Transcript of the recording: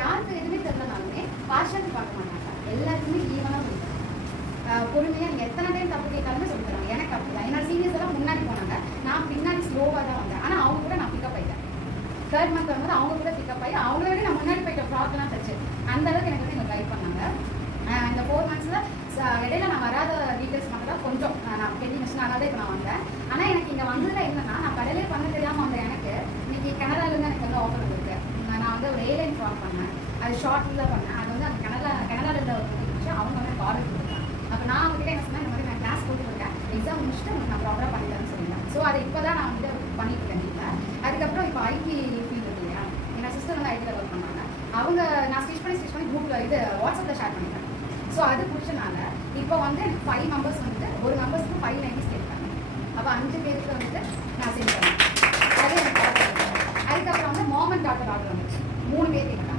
யாருக்கு எதுவுமே தெரியலனாலுமே பார்ஷாலிட்டி பார்க்க மாட்டாங்க, எல்லாருக்குமே ஈவனாக கொடுக்குறாங்க. பொறுமையாக நீங்கள் எத்தனை டைம் தப்பு கேட்டாலுமே சொல்லி தராங்க. எனக்கு அப்படி தான். என்னோட சீனியர்ஸ் எல்லாம் முன்னாடி போனாங்க, நான் பின்னாடி ஸ்லோவாக தான் வந்தேன். ஆனால் அவங்க கூட நான் பிக்கப் ஆகிட்டேன். 3rd month வரும்போது அவங்க கூட பிக்கப் ஆகி அவங்கள விட நான் முன்னாடி போயிட்ட ஃப்ராக்லாம் தச்சு அந்த அளவுக்கு எனக்கு வந்து எங்களுக்கு கைட் பண்ணாங்க. இந்த 4 months இடையில நான் வராத டீட்டெயில்ஸ் மட்டும் தான் கொஞ்சம் நான் பெரிய மிஷின் அதனால இப்போ நான் வந்தேன். ஆனால் எனக்கு இங்கே வந்ததில் என்னன்னா, நான் கடையிலே பண்ண தெரியாமல் வந்த எனக்கு இன்னைக்கு கனடாலேருந்து எனக்கு வந்து ஆஃபர் வந்துருக்கு. நான் வந்து ஒரு ஏர்லைன் ஃப்ராக் பண்ணேன், அது ஷார்ட்டில் பண்ணேன். அது வந்து அந்த கனடாவில் இருந்துச்சு, அவங்க வந்து எனக்கு ஆர்டர் கொடுத்தாங்க. அப்போ நான் அவங்ககிட்ட என்ன சொன்னேன், இந்த மாதிரி நான் கிளாஸ் போட்டுருக்கேன், எக்ஸாம் முடிச்சுட்டு உங்களுக்கு நான் ப்ராப்பராக பண்ணித்தரேன்னு சொல்லிட்டேன். ஸோ அதை இப்போ தான் நான் வந்து பண்ணிட்டு இருக்கேன் வீட்டில். அதுக்கப்புறம் இப்போ ஐடி ஃபீல்டு இருக்கு இல்லையா, என்னோட சிஸ்டர் வந்து ஐடியில் ஒர்க் பண்ணாங்க. அவங்க நான் ஸ்டிச் பண்ணி குரூப்பில் இது வாட்ஸ்அப்பில் ஷேர் பண்ணிட்டேன். ஸோ அது பிடிச்சனால இப்போ வந்து எனக்கு 5 members வந்துட்டு ஒரு மெம்பர்ஸ்க்கு 590 செட் பண்ணேன். அப்போ 5 பேருக்கு வந்துட்டு நான் செஞ்சு பண்ணேன். அது எனக்கு அதுக்கப்புறம் வந்து மாம் அண்ட் டாட்டர் ஆர்டர் வந்துச்சு 3 பேருக்கு.